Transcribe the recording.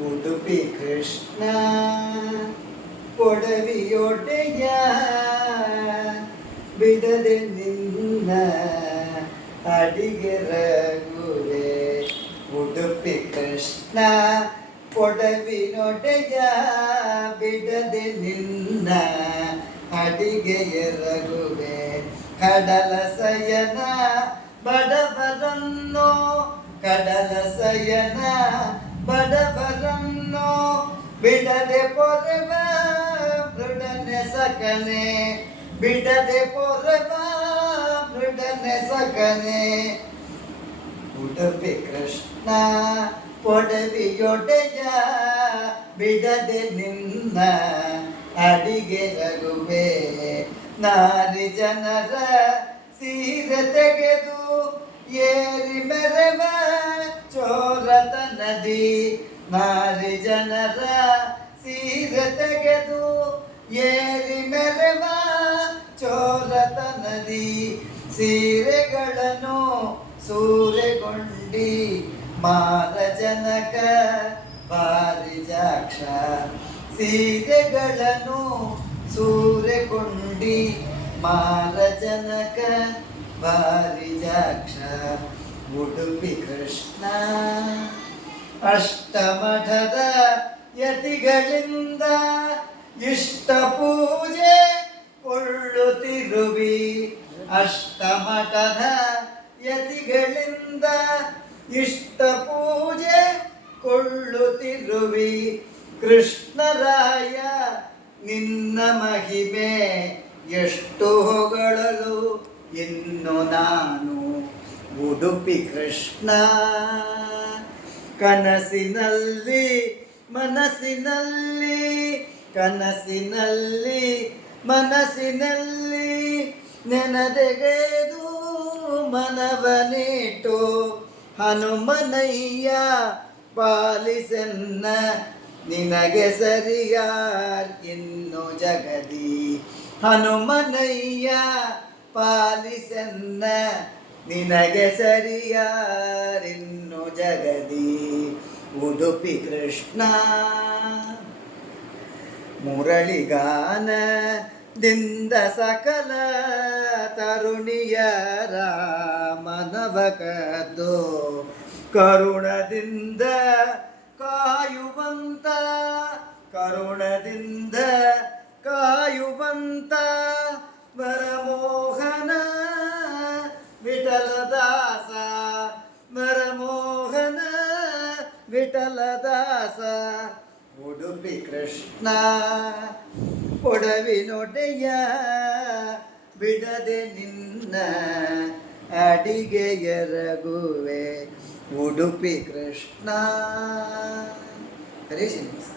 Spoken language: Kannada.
ಉಡುಪಿ ಕೃಷ್ಣ ಕೊಡವಿಯೊಡೆಯ ಬಿಡದೆ ನಿನ್ನ ಅಡಿಗೆ ರಘುವೆ. ಉಡುಪಿ ಕೃಷ್ಣ ಕೊಡವಿನೊಡೆಯ ಬಿಡದೆ ನಿನ್ನ ಅಡಿಗೆಯ ರಘುವೆ. ಕಡಲ ಸಯನ ಬಡವರನ್ನೋ ಕಡಲ ಸಯನ ಬಡವರನ್ನೋ ಬಿಡದೆ ಪೊರವ ಮೃಡನೆ ಸಕನೆ. ಬಿಡದೆ ಪೊರವ ಮೃಡನೆ ಸಕನೆ. ಉಡುಪಿ ಕೃಷ್ಣ ಕೊಡವಿಯೊಡೆಯ ಬಿಡದೆ ನಿನ್ನ ಅಡಿಗೆ ರಘುವೆ. ನಾರಿ ಜನರ ಸೀರೆ ತೆಗೆದು ಏರಿ ಮೆರವ ಚೋರತ ನದಿ. ನಾರಿ ಜನರ ಸೀರೆ ತೆಗೆದು ಏರಿ ಮೆರವ ಚೋರತ ನದಿ. ಸೀರೆಗಳನ್ನು ಸೂರೆಗೊಂಡಿ ಮಾರ ಜನಕ ಪಾರಿಜಾಕ್ಷ. ಸೀರೆಗಳನ್ನು ಸೂರೆಗೊಂಡಿ ಮಾರ ಜನಕ ಪಾರಿಜಾಕ್ಷ. ಉಡುಪಿ ಕೃಷ್ಣ ಅಷ್ಟಮಠದ ಯತಿಗಳಿಂದ ಇಷ್ಟ ಪೂಜೆ ಕೊಳ್ಳುತ್ತಿರುವಿ. ಅಷ್ಟಮಠದ ಯತಿಗಳಿಂದ ಇಷ್ಟ ಪೂಜೆ ಕೊಳ್ಳುತ್ತಿರುವಿ. ಕೃಷ್ಣರಾಯ ನಿನ್ನ ಮಹಿಮೆ ಎಷ್ಟು ಹೊಗಳಲು ಇನ್ನು ನಾನು. ಉಡುಪಿ ಕೃಷ್ಣ ಕನಸಿನಲ್ಲಿ ಮನಸ್ಸಿನಲ್ಲಿ ಕನಸಿನಲ್ಲಿ ಮನಸ್ಸಿನಲ್ಲಿ ನೆನದೆಗೆದು ಮನವನಿಟ್ಟು ಹನುಮನಯ್ಯ ಪಾಲಿಸನ್ನ ನಿನಗೆ ಸರಿಯಾರ್ ಇನ್ನು ಜಗದಿ. ಹನುಮನಯ್ಯ ಪಾಲಿಸನ್ನ ನಿನಗೆ ಸರಿಯಾರಿನ್ನು ಜಗದಿ. ಉಡುಪಿ ಕೃಷ್ಣ ಮುರಳಿಗಾನದಿಂದ ಸಕಲ ತರುಣಿಯರ ಮನವ ಕದ್ದು ಕರುಣದಿಂದ ಕಾಯುವಂತ. ಕರುಣದಿಂದ ಕಾಯುವಂತ ವರಮೋಹನ ವಿಠಲದಾಸ. ವರಮೋಹನ ವಿಠಲದಾಸ. ಉಡುಪಿ ಕೃಷ್ಣ ಕೊಡವಿನೊಡೆಯ ಬಿಡದೆ ನಿನ್ನ ಅಡಿಗೆಯ ರಘುವೆ. ಉಡುಪಿ ಕೃಷ್ಣ. ಹರೇ ಶ್ರೀನಿವಾಸ.